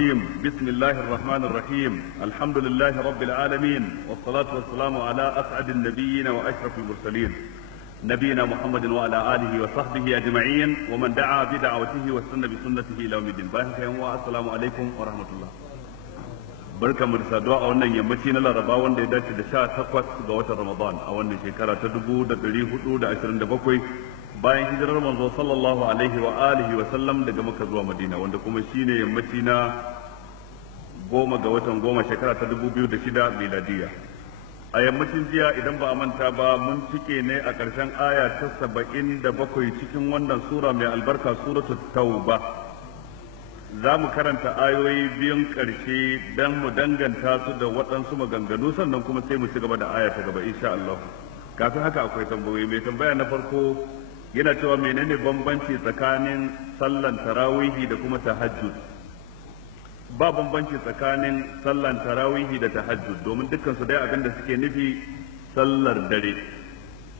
بسم الله الرحمن الرحيم الحمد لله رب العالمين والصلاة والسلام على أسعد النبيين وأشرف المرسلين نبينا محمد وعلى آله وصحبه أجمعين ومن دعا بدعوته واستنى بسنته إلى يوم الدين. السلام عليكم ورحمة الله. barka mu da saduwa a wannan yammaci na Laraba wanda ya dace da 18 ga watan Ramadan a wannan shekara ta 1427 bayan hijirar manzo sallallahu alaihi wa alihi wa sallam daga Makka zuwa Madina, wanda kuma shine yammaci na 10 ga watan 10 shekara ta 2006 miladiya. A yammacin jiya idan ba a manta ba mun cike ne a ƙarshen aya ta 77 cikin wannan sura mai albarka suratul Tauba. Za mu karanta ayoyi biyun ƙarshe don mu danganta su da waɗansu maganganu, sannan kuma sai mu ci gaba da aya ta gaba insha Allah. Kafin haka akwai tambayoyi. Mai tambaya na farko yana cewa menene bambanci tsakanin sallan tarawihi da kuma tahajjud? Ba bambanci tsakanin sallan tarawihi da tahajjud, domin dukkan su dai abin da suke nufi sallar dare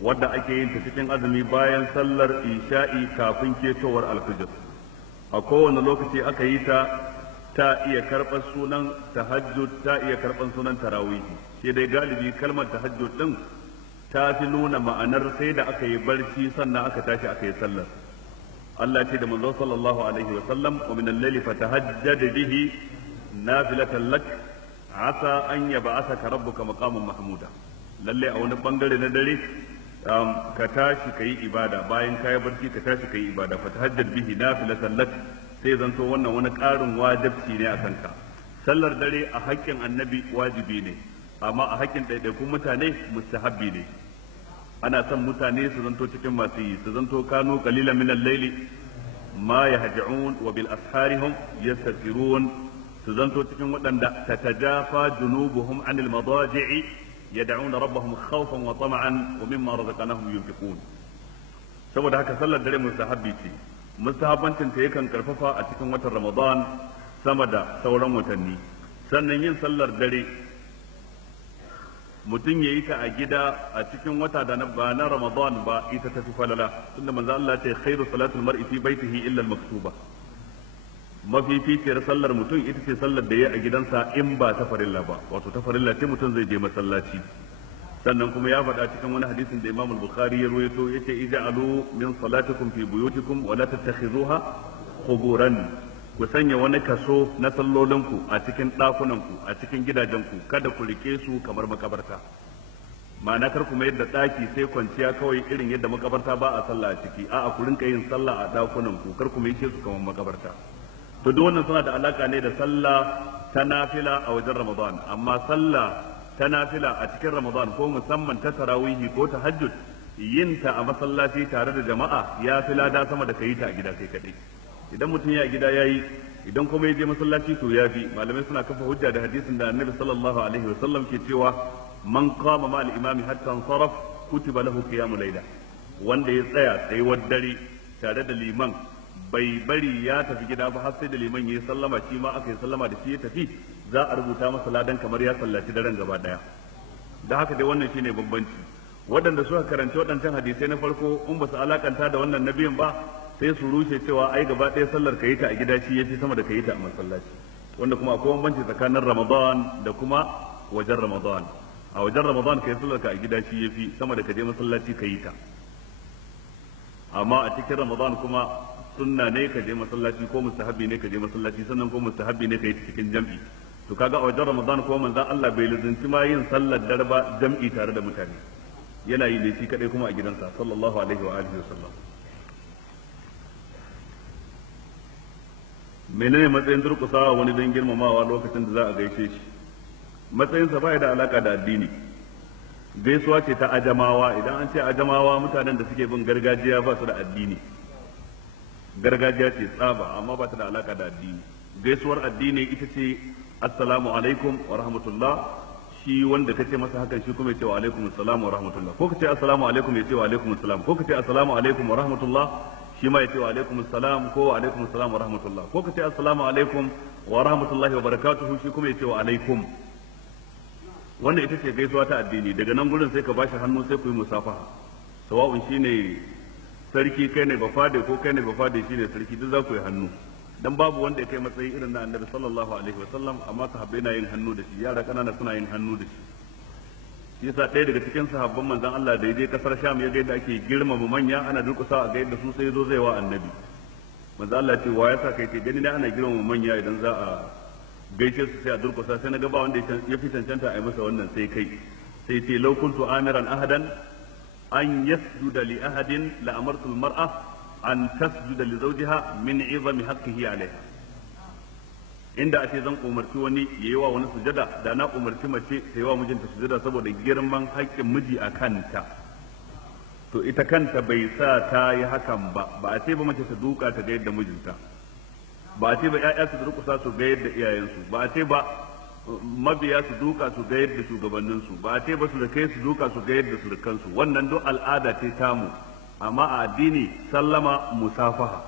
wadda ake yin ta cikin azumi bayan sallar isha'i kafin ketowar alfijir. A kowane lokaci aka yi ta iya karɓar sunan tahajjud, ta iya karɓar sunan tarawihi. Sai dai galibi kalmar tahajjud din ta fi nuna ma'anar sai da aka yi barci sannan aka tashi aka yi sallar. Allah ce da manzo sallallahu alaihi wa sallam, wa min al-layli fatahajjad bihi nafilatan lak asa an yab'athaka rabbuka maqaman mahmuda. Lalle a wani bangare na dare ka tashi kai ibada, bayan kai barci ka tashi kai ibada, fatahajjad bihi nafilatan lak, sai zanto wannan wani ƙarin wajibi ne a kanka. Sallar dare a haƙƙin annabi wajibi ne, amma a haƙƙin ɗaiɗaikun mutane mustahabbi ne. Ana son mutane su zanto cikin masu yi, su zanto kanu qalilan min al-layli ma yahja'un wa bil asharihum yastaghfirun, su zanto cikin waɗanda tatajafa junubuhum anil madaji'i yad'una rabbahum khawfan wa tama'an wa mimma razaqnahum yunfiqun. Saboda haka sallar dare mustahabbi ce. Mustahabbancin ta yakan karfafa a cikin watan Ramadan sama da sauran watanni. Sannan yin sallar dare mutum ya yi ta a gida a cikin wata da ba na Ramadan ba ita ta fi falala, tunda manzo Allah ya ce khairu salatul mar'i fi baitihi illa al-maktuba. Mafificiyar sallar mutum ita ce sallar da ya a gidansa in ba ta farilla ba, wato ta farilla ce mutum zai je masallaci. Sannan kuma ya faɗa cikin wani hadisin da Imam al-Bukhari ya rawaito, yace ij'alu min salatikum fi buyutikum wa la tattakhizuha quburan. Ku sanya wani kaso na sallolinku a cikin ɗakunanku, a cikin gidajenku, kada ku rike su kamar makabarta. Ma'ana kar ku mayar da ɗaki sai kwanciya kawai irin yadda makabarta ba a sallah a ciki, a'a ku rinka yin sallah a ɗakunanku, kar ku mai su kamar makabarta. To duk wannan suna da alaka ne da sallah ta nafila a wajen Ramadan, amma sallah ta nafila a cikin Ramadan ko musamman ta tarawihi ko tahajjud, yin ta a masallaci tare da jama'a ya fi lada sama da kayi ta a gida kai kadai. Idan mutum ya gida yayi, idan kuma ya je masallaci to ya fi. Malamai suna kafa hujja da hadisin da Annabi sallallahu alaihi wa sallam ke cewa man qama ma al-imami hatta saraf kutiba lahu qiyamul layla. Wanda ya tsaya tsayuwar dare tare da liman bai bari ya tafi gida ba har sai da liman ya yi sallama, shi ma aka yi sallama da shi ya tafi, za a rubuta masa ladan kamar ya sallaci daren gaba daya. Da haka dai wannan shine bambanci. Waɗanda suka karanci waɗancan hadisai na farko in ba su alakanta da wannan nabiyin ba sai su rushe cewa ai gaba ɗaya sallar ka yi ta a gida shi yafi sama da ka yi ta a masallaci, wanda kuma akwai bambanci tsakanin Ramadan da kuma wajen Ramadan. A wajen Ramadan ka yi sallar ka a gida shi yafi sama da ka je masallaci ka yi ta, amma a cikin Ramadan kuma sunna ne ka je masallaci ko mustahabbi ne ka je masallaci, sannan ko mustahabbi ne ka yi cikin jam'i. To kaga a wajen Ramadan ko manzon Allah bai lazunci ma yin sallar dare ba jam'i tare da mutane, yana yi ne shi kadai kuma a gidansa sallallahu alaihi wa alihi wasallam. Menene matsayin durƙusawa wani don girmamawa lokacin da za a gaishe shi? Matsayinsa ba da alaka da addini. Gaisuwa ce ta ajamawa. Idan an ce ajamawa mutanen da suke bin gargajiya ba su da addini. Gargajiya ce tsaba amma ba ta da alaka da addini. Gaisuwar addini ita ce assalamu alaikum wa rahmatullah. Shi wanda kace masa hakan shi kuma ya ce wa alaikum assalam wa rahmatullah, ko kace assalamu alaikum ya ce wa alaikum assalam, ko kace assalamu alaikum wa rahmatullah shi ma ya ce wa alaikum assalam ko wa alaikum assalam wa rahmatullah, ko kace assalamu alaikum wa rahmatullahi wa barakatuhu shi kuma ya ce wa alaikum. Wannan ita ce gaisuwa ta addini. Daga nan gurin sai ka bashi hannu sai ku yi musafaha, sawa'un shine sarki kai ne bafade ko kai ne bafade shine sarki, duk za ku yi hannu. dan babu wanda ya kai matsayi irin na annabi sallallahu alaihi wasallam, amma sahabbai na yin hannu da shi, yara kanana suna yin hannu da shi. Shi yasa ɗaya daga cikin sahabban manzon Allah da ya je kasar Sham ya ga yadda ake girmama manya, ana durƙusa a ga yadda su sai ya zo zai wa annabi. Manzon Allah ce wa yasa kai ce gani ne ana girmama manya idan za a gaishe su sai a durƙusa, sai na ga ba wanda ya fi cancanta a yi masa wannan sai kai. Sai ce law kuntu amiran ahadan an yasjuda li ahadin la amartu al-mar'a an tasjuda li zawjiha min 'izami haqqihi 'alayha. Inda ake zan umarci wani yayi wa wani sujada, da na umarci mace ta yi wa mijinta sujada saboda girman haƙƙin miji a kanta. To ita kanta bai sa ta yi hakan ba, ba a ce ba mace ta duka ta ga yadda mijinta, ba a ce ba ƴaƴa su durƙusa su ga yadda iyayensu, ba a ce ba mabiya su duka su ga yadda shugabanninsu, ba a ce ba su da kai su duka su ga yadda surukansu. Wannan duk al'ada ce tamu, amma a addini sallama musafaha,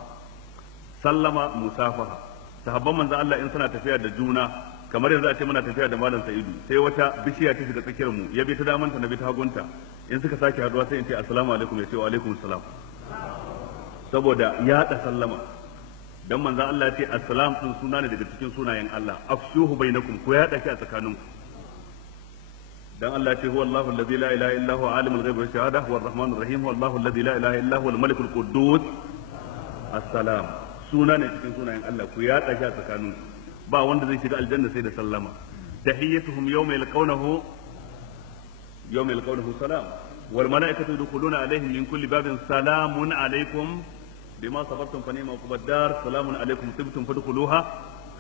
sallama musafaha. Sahabban manzo Allah in suna tafiya da juna, kamar yanzu a ce muna tafiya da malam Sa'idu, sai wata bishiya ta shiga tsakiyar mu, ya bi ta damanta na bi ta hagunta, in suka sake haduwa sai in ce assalamu alaikum, ya ce wa alaikum salam, saboda ya da sallama. Dan manzo Allah ya ce assalam din suna ne daga cikin sunayen Allah, afshuhu bainakum, ku ya dake a tsakaninku. Dan Allah ya ce huwa Allahu allazi la ilaha illa huwa alimul ghaibi wash shahada huwa arrahmanur rahim, huwa Allahu allazi la ilaha illa huwa al-malikul quddus assalam. Suna ne cikin sunayen Allah, ku ya dake a tsakaninku. Ba wanda zai shiga aljanna sai da sallama. Tahiyyatuhum yawma yalqawnahu salam, wal malaikatu yadkhuluna alaihim min kulli babin salamun alaikum bima sabartum fa ni'ma uqbad dar, salamun alaikum tibtum fadkhuluha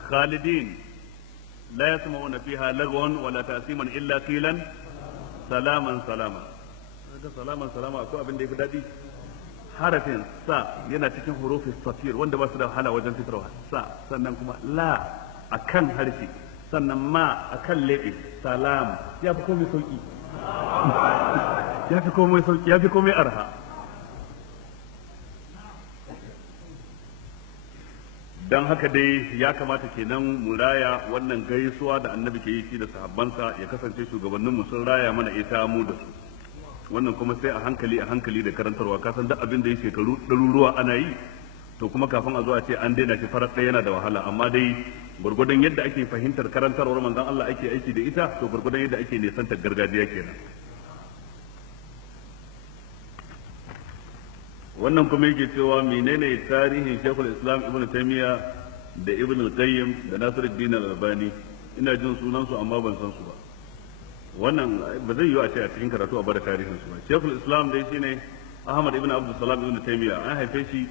khalidin la yasma'una fiha lagwan wala ta'siman illa qilan salaman salama. Salaman salama akwai abin da yafi dadi. Harafin sa yana cikin hurufin safir wanda ba su da wahala wajen fitarwa, sa, sannan kuma la a kan harshe, sannan ma a kan leɓe, salam, ya fi komai sauƙi, ya fi komai sauƙi, ya fi komai arha. Don haka dai ya kamata kenan mu raya wannan gaisuwa da annabi ke yi shi da sahabbansa, ya kasance shugabanninmu sun raya mana ita mu da su. Wannan kuma sai a hankali da karantarwa, kasan duk abin da ya shekaru ɗaruruwa ana yi, to kuma kafin a zo a ce an daina shi farar ɗaya yana da wahala, amma dai gurgudan yadda ake fahimtar karantarwar manzon Allah ake aiki da ita, to gurgudan yadda ake nisantar gargajiya kenan. Wannan kuma yake cewa menene tarihin Sheikhul Islam Ibn Taymiyyah da Ibn al-Qayyim da Nasiruddin al-Albani? Ina jin sunan su amma ban san su ba. Wannan ba zai yi a ce a cikin karatu a bada tarihin su ba. Sheikhul Islam dai shine Ahmad ibn Abdul Salam ibn Taymiyyah, an haife shi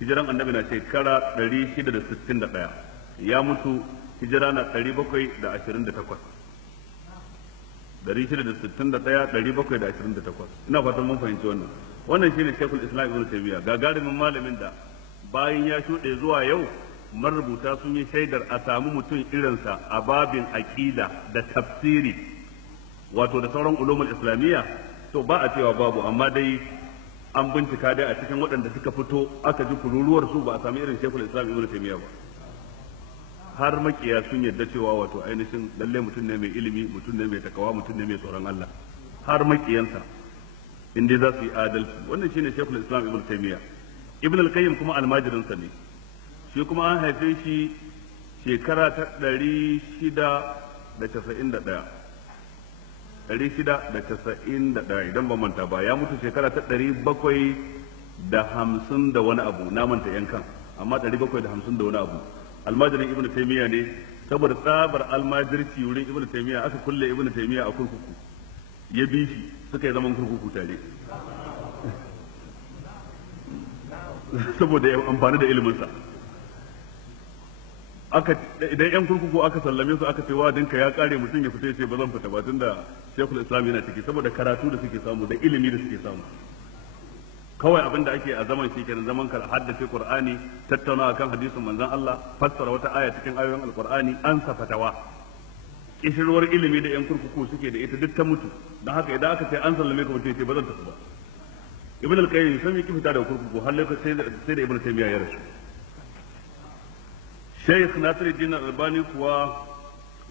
hijiran annabi na shekara 661, ya mutu hijira na 728, 728. Ina fatan mun fahimci wannan. Wannan shine Sheikhul Islam ibn Taymiyyah, gagarumin malamin da bayan ya shuɗe zuwa yau marubuta sun yi shaidar a samu mutum irinsa a babin aqida da tafsiri, wato da sauran ulumul islamiyya, to ba a cewa babu, amma dai an bincika dai a cikin waɗanda suka fito aka ji kururuwar su ba a sami irin Sheikhul Islam Ibn Taymiyyah ba. Har makiya sun yarda cewa wato ainihin lalle mutum ne mai ilimi, mutum ne mai takawa, mutum ne mai tsoron Allah. Har makiyansa in dai za su yi adalci. Wannan shine Sheikhul Islam Ibn Taymiyyah. Ibn al-Qayyim kuma almajirinsa ne. Shi kuma an haife shi shekara ta 691 idan ba manta ba, ya mutu shekara ta 750 da wani abu, na manta yankan, amma 750 da wani abu. Almajirin Ibn Taymiyyah ne, saboda tsabar almajirci wurin Ibn Taymiyyah aka kulle Ibn Taymiyyah a kurkuku, ya bi shi suka yi zaman kurkuku tare saboda ya amfani da iliminsa. Idan yan kurkuku aka sallame su aka ce wa'adinka ya kare, mutum ya fita ya ce ba zan fita ba, tunda Sheikhul Islam yana ciki, saboda karatu da suke samu da ilimi da suke samu. Kawai abin da ake a zaman shi kenan, zaman ka haddace Qur'ani, tattaunawa kan hadisin manzon Allah, fassara wata aya cikin ayoyin Al-Qur'ani, an fatawa. Kishirwar ilimi da yan kurkuku suke da ita duk ta mutu, don haka idan aka ce an sallame ka mutum ya ce ba zan tafi ba. Ibn al-Qayyim sai ya fita da kurkuku har lokacin sai da Ibn Taymiyyah ya rasu. Sheikh Nasiruddin Albani kuwa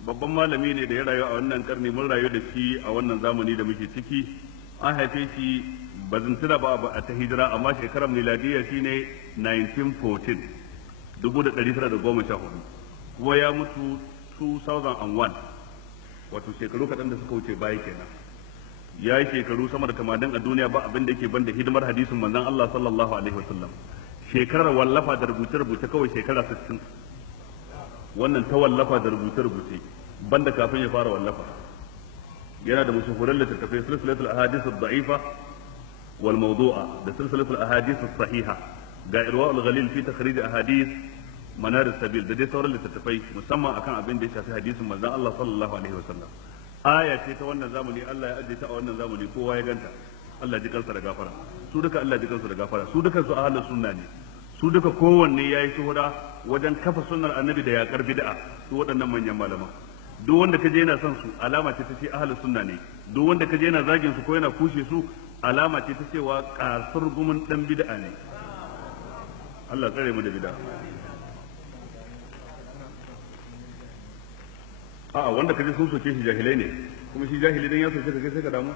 babban malami ne da ya rayu a wannan karni, mun rayu da shi a wannan zamani da muke ciki. An haife shi bazin tuna ba a ta hijira, amma shekarar miladiyya shine 1914, 1914 kuma ya mutu 2001 wato shekaru kaɗan da suka wuce baya kenan. Ya yi shekaru sama da 80 a duniya ba abin da yake banda hidimar hadisin manzon Allah sallallahu alaihi wasallam. Shekarar wallafa da rubuce-rubuce kawai shekara 60, wannan ta wallafa da rubuce-rubuce banda kafin ya fara wallafa. Yana da mashahuran littattafai silsilatul ahadith ad-da'ifa wal mawdu'a da silsilatul ahadith as-sahiha ga irwa'ul ghalil fi takhrij ahadith manar as-sabil da dai sauran littattafai musamman akan abin da ya shafi hadisin manzon Allah sallallahu alaihi wasallam. Aya ce ta wannan zamani, Allah ya ajiye ta a wannan zamani, kowa ya ganta. Allah ji kansa da gafara, su duka Allah ji kansa da gafara, su duka su ahlus sunna ne, su duka kowanne yayi shuhura wajen kafa sunnar annabi da yakar bid'a. Su waɗannan manyan malaman, duk wanda kaje yana son su alama ce ta ce ahlus sunna ne, duk wanda kaje yana zagin su ko yana kushe su alama ce ta cewa kasar gumin dan bid'a ne. Allah tsare mu da bid'a. A'a wanda kaje sun soke shi jahilai ne, kuma shi jahili dan ya soke ka kai sai ka damu.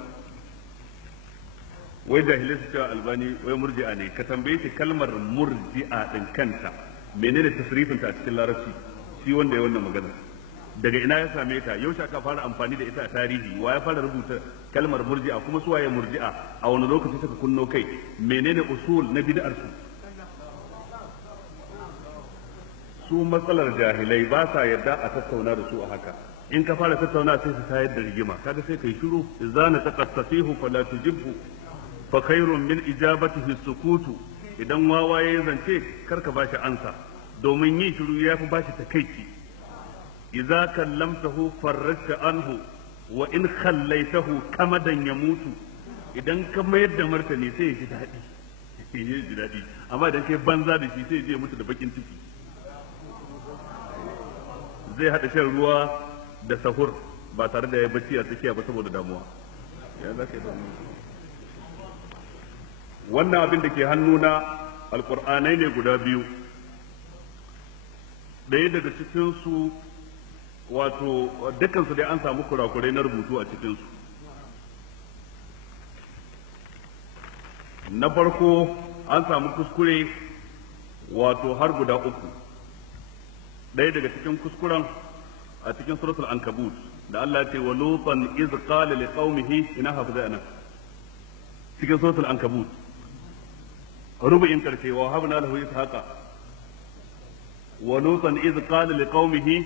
Wai jahilai su cewa Albani wai murji'a ne, ka tambaye shi kalmar murji'a din kanta menene tasrifin ta a cikin larabci, shi wanda ya wannan magana daga ina ya same ta, yaushe aka fara amfani da ita a tarihi, wa ya fara rubuta kalmar murji'a, kuma su waye murji'a, a wani lokaci suka kunno kai, menene usul na bid'ar su. Su matsalar jahilai ba sa yadda a tattauna da su a haka, in ka fara tattauna sai su tayar da rigima, kaga sai kai shiru, idza nataqattafihu fala tujibhu fa khairun min ijabatihi sukutu. Idan wawa ya zance karka bashi ansa, domin yin shiru yafi bashi takeici. idza kallamtahu farrajta anhu wa in khallaitahu kamadan yamutu. Idan ka mayar da martani sai ya ji daɗi, ya ji daɗi, amma idan kai banza da shi sai ya je mutu da bakin ciki. Zai hada shan ruwa da sahur ba tare da ya bacci a tsakiya ba saboda damuwa. Ya za ka yi damuwa. Wannan abin da ke hannuna alƙur'anai ne guda biyu, ɗaya daga cikinsu wato dukansu dai an samu kurakurai na rubutu a cikinsu. Na farko an samu kuskure wato har guda uku. Ɗaya daga cikin kuskuren a cikin suratul ankabut da Allah ya ce wa lutan iz qala liqaumihi ina hafiza ana cikin suratul ankabut rubu'in karshe wa habna lahu ishaqa wa lutan iz qala liqaumihi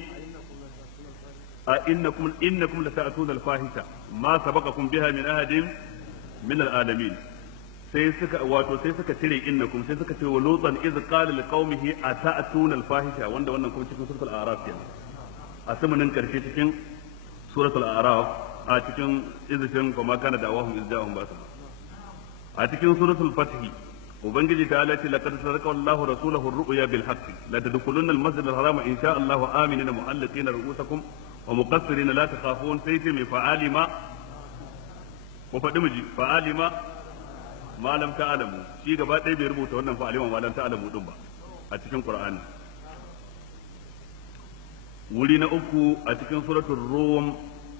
a innakum lata'tuna al-fahisha ma sabaqakum biha min ahadin min al-alamin. sai suka cire innakum, sai suka ce wa lutan iz qala liqaumihi ata'tuna al-fahisha, wanda wannan kuma cikin suratul a'raf kenan, a samanin karshe cikin suratul a'raf, a cikin izfin kuma kana da'awahum iz ja'ahum ba'sa. A cikin suratul fath ubangiji ta alati laqad sadaqa Allahu rasulahu ar-ru'ya bil haqq la tadkhulunna al-masjid al-harama in sha'a Allahu aminina muhalliqina ru'usakum wa muqassirina la takhafun. sai ce mai fa'alima ko faɗi miji fa'alima ma lam ta'lamu, shi gaba ɗaya bai rubuta wannan fa'alima ma lam ta'lamu din ba a cikin Qur'ani. Wuri na uku a cikin suratul rum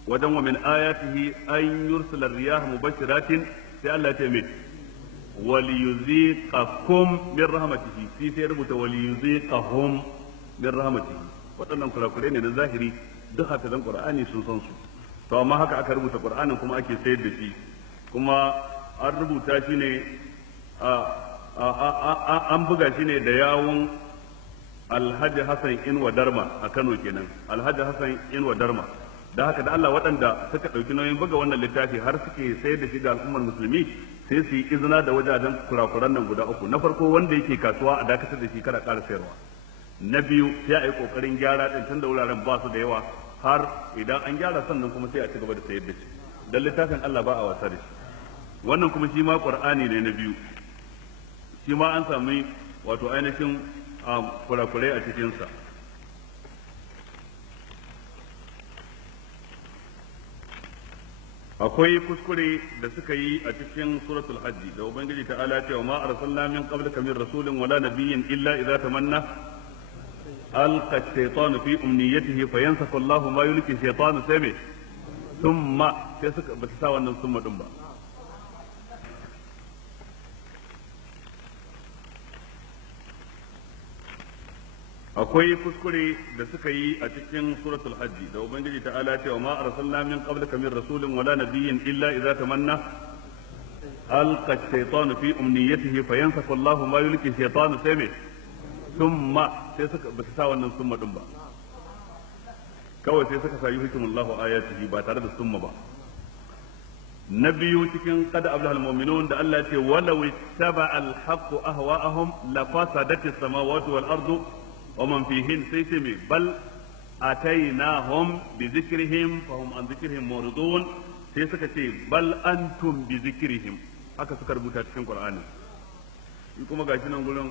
wajen wa min ayatihi an yursila ar-riyah mubashiratin, sai Allah ya ce mai waliyuziqakum min rahmatihi, sai rubuta waliyuziqahum min rahmatihi. Waɗannan kurakurai ne na zahiri, duk haka dan Qur'ani sun san su, to amma haka aka rubuta Qur'anin kuma ake sayar da shi, kuma an rubuta shi ne an buga shi ne da yawun Alhaji Hassan Inwa Darma a Kano kenan, Alhaji Hassan Inwa Darma. Da haka da Allah waɗanda suka ɗauki nauyin buga wannan littafi har suke sayar da shi ga al'ummar musulmi sai su yi izina da wajajen kurakuran nan guda uku. Na farko wanda yake kasuwa a dakatar da shi kada ƙara sayarwa. Na biyu sai a yi ƙoƙarin gyara ɗin tun da wuraren ba su da yawa, har idan an gyara sannan kuma sai a ci gaba da sayar da shi. Dan littafin Allah ba a wasa da shi. Wannan kuma shi ma Qur'ani ne na biyu, shi ma an sami wato ainihin kurakurai a cikinsa. Akwai kuskure da suka yi a cikin suratul hajji da ubangiji ta'ala ce wa ma arsalna min qablika min rasulin wala nabiyyin illa idza tamanna alqa ash-shaytanu fi umniyatihi fayansakhu Allahu ma yulqi ash-shaytanu sai thumma sai suka bata sa wannan summa din ba. akwai kuskure da suka yi a cikin suratul hajji da ubangiji ta'ala cewa ma arsalna min qablika min rasulin wala nabiyyin illa idza tamanna alqa ash-shaytanu fi umniyatihi fayansaku Allahu ma yulqi ash-shaytanu sai thumma sai suka ba su sa wannan summa din ba kawai sai suka sa yuhkimullahu ayatihi ba tare da summa ba na biyu cikin qad ablahal mu'minun da Allah ya ce walau ittaba al-haqqu ahwa'ahum la fasadati as-samawati wal ardu wa man fihin sai ce me bal atainahum bi dhikrihim fa hum an dhikrihim muridun sai suka ce bal antum bi dhikrihim haka suka rubuta cikin Qur'ani shi kuma gashi nan gurin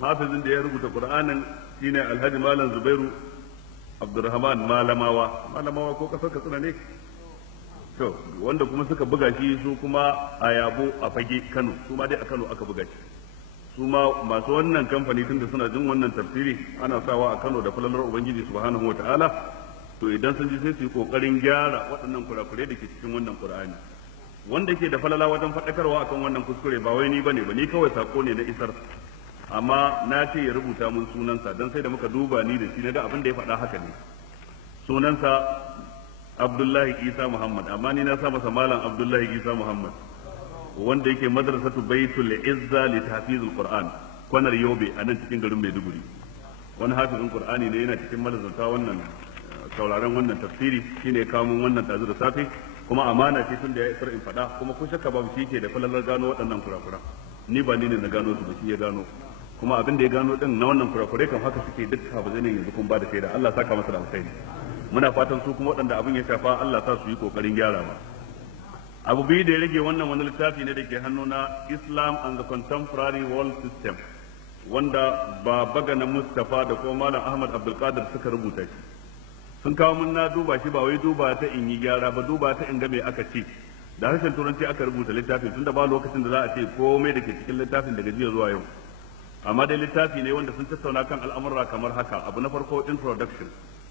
hafizin da ya rubuta Qur'anin shine Alhaji Malam Zubairu Abdurrahman Malamawa ko kasar Katsina ne to wanda kuma suka buga shi su kuma a Yabo a Fage Kano su ma dai a Kano aka buga shi su ma masu wannan kamfani tunda suna jin wannan tafsiri ana sawa a Kano da falalar Ubangiji subhanahu wataala to idan sun ji sai su yi kokarin gyara waɗannan kurakurai da ke cikin wannan Qur'ani wanda ke da falala wajen faɗakarwa akan wannan kuskure ba wai ni bane ba ni kawai sako ne na isar amma na ce ya rubuta mun sunansa dan sai da muka duba ni da shi na ga abin da ya faɗa haka ne sunansa Abdullahi Isa Muhammad amma ni na sa masa malam Abdullahi Isa Muhammad wanda yake madrasatu Baitul Izza li tahfizul Qur'an kwanar Yobe a nan cikin garin Maiduguri wani hafizin Qur'ani ne yana cikin malazanta wannan sauraron wannan tafsiri shine ya kawo mun wannan tazu da safe kuma amana ce tun da ya isar in faɗa kuma ko shakka babu shi ke da falalar gano waɗannan kurakura ni ba ni ne na gano su ba shi ya gano kuma abin da ya gano din na wannan kurakurai kan haka suke duk ba zai ne yanzu kun ba da shaida Allah saka masa da alkhairi muna fatan su kuma waɗanda abin ya shafa Allah sa su yi kokarin gyarawa abu biyu da ya rage wannan wani littafi ne da ke hannuna Islam and the Contemporary World System wanda Baga na Mustafa da kuma Malam Ahmad Abdul Qadir suka rubuta shi sun kawo mun na duba shi ba wai duba ta in yi gyara ba duba ta in ga me aka ce da harshen turanci aka rubuta littafin tunda ba lokacin da za a ce komai da ke cikin littafin daga jiya zuwa yau amma dai littafi ne wanda sun tattauna kan al'amura kamar haka abu na farko introduction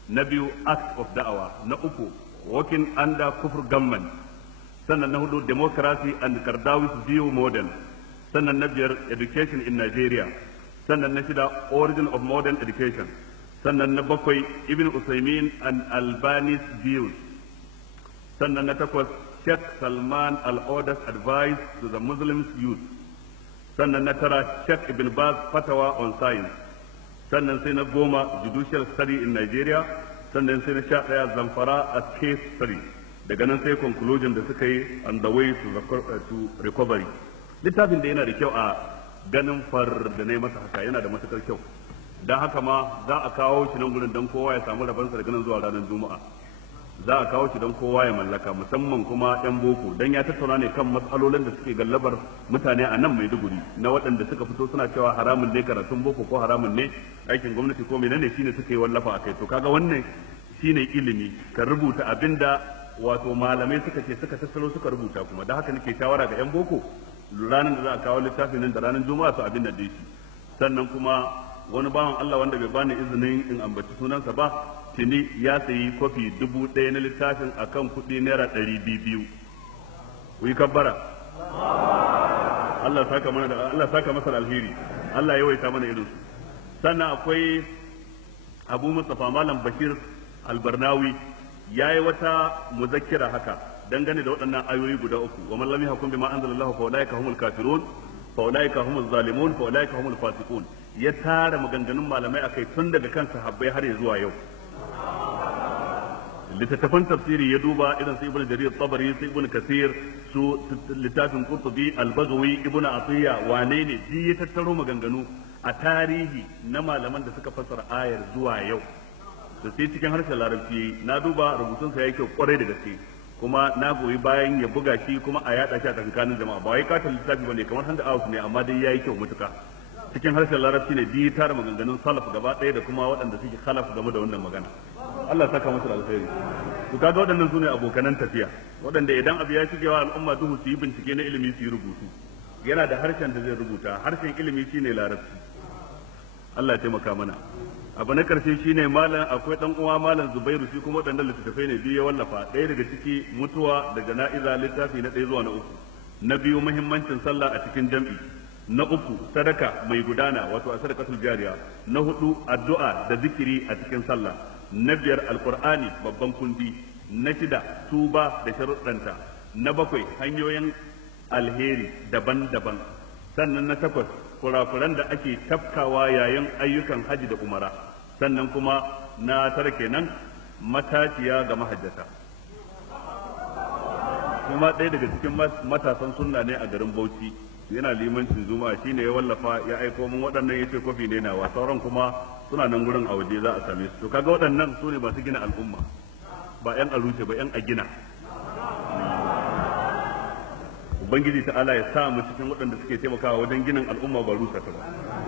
na biyu act of da'awa na uku working under kufr government sannan na hudu democracy and Kardawi's view model sannan na biyar education in Nigeria sannan na shida origin of modern education sannan na bakwai Ibn Usaymin and Albani's views sannan na takwas Sheikh Salman Al-Auda's advice to the Muslims youth sannan na tara Sheikh Ibn Baz Fatawa on science sannan sai na goma judicial study in Nigeria sannan sai na 11 Zamfara as case study daga nan sai conclusion da suka yi on the way to recovery littafin da yana da kyau a ganin far da na yi masa haka yana da matukar kyau don haka ma za a kawo shi nan gudun don kowa ya samu rabansa daga nan zuwa ranar juma'a za a kawo shi don kowa ya mallaka musamman kuma yan boko don ya tattauna ne kan matsalolin da suke gallabar mutane a nan Maiduguri na waɗanda suka fito suna cewa haramun ne karatun boko ko haramun ne aikin gwamnati ko menene shine suka yi wallafa a kai to kaga wannan shine ilimi ka rubuta abinda wato malamai suka ce suka tattalo suka rubuta kuma da haka nake shawara ga yan boko ranar da za a kawo littafin nan da ranar juma'a su abin da dai shi sannan kuma wani bawan Allah wanda bai bani izinin in ambaci sunansa ba tuni ya sayi kofi 1000 na littafin akan kuɗi naira 200 ku yi kabbara Allah saka masa alheri Allah ya waita mana irin su sannan akwai Abu Mustafa Malam Bashir Albarnawi yayi wata muzakkira haka dangane da waɗannan ayoyi guda uku wa man lam yahkum bima anzalallahu fa ulaika humul kafirun fa ulaika humuz zalimun fa ulaika humul fasiqun ya tara maganganun malamai akai tun daga kan sahabbai har zuwa yau littattafan tafsiri ya duba irin su ibnu jarir tabari su ibnu kasir su littafin qurtubi al-bazawi ibnu atiya wane ne ji ya tattaro maganganu a tarihi na malaman da suka fassara ayar zuwa yau da sai cikin harshen larabci na duba rubutun sa yake kwarai da gaske kuma na goyi bayan ya buga shi kuma a yada shi a tsakanin jama'a ba wai katon littafi bane kamar hand out ne amma dai yayi kyau mutuka cikin harshen larabci ne bi tara maganganun salaf gaba ɗaya da kuma waɗanda suke khalaf game da wannan magana Allah saka musu alkhairi to kaga waɗannan sune abokanan tafiya waɗanda idan abu ya shige wa al'umma duhu su yi bincike na ilimi su yi rubutu yana da harshen da zai rubuta harshen ilimi shine larabci Allah ya taimaka mana abu na karshe shine malam akwai dan uwa malam Zubairu shi kuma waɗannan littattafai ne biyu ya wallafa ɗaya daga ciki mutuwa da jana'iza littafi na 1 zuwa na 3 na biyu muhimmancin sallah a cikin jam'i na uku sadaka mai gudana wato a sadaqatul jariya, na hudu addu'a da zikiri a cikin sallah, na biyar alqur'ani babban kundi, na shida tuba da sharuɗanta, na bakwai hanyoyin alheri daban-daban, sannan na takwas kurakuran da ake tafkawa yayin ayyukan haji da umara, sannan kuma na tara kenan matashiya ga mahajjata. Kuma ɗaya daga cikin matasan sunna ne a garin Bauchi, yana limancin juma'a shine ya wallafa ya aiko mun waɗannan yace kofi ne nawa, sauran kuma suna nan gurin a waje za a same su. To kaga waɗannan su ne masu gina al'umma, ba yan aruce ba yan a gina. Ubangiji ta'ala ya sa mu cikin waɗanda suke taimakawa wajen ginin al'umma ba rusa ta ba.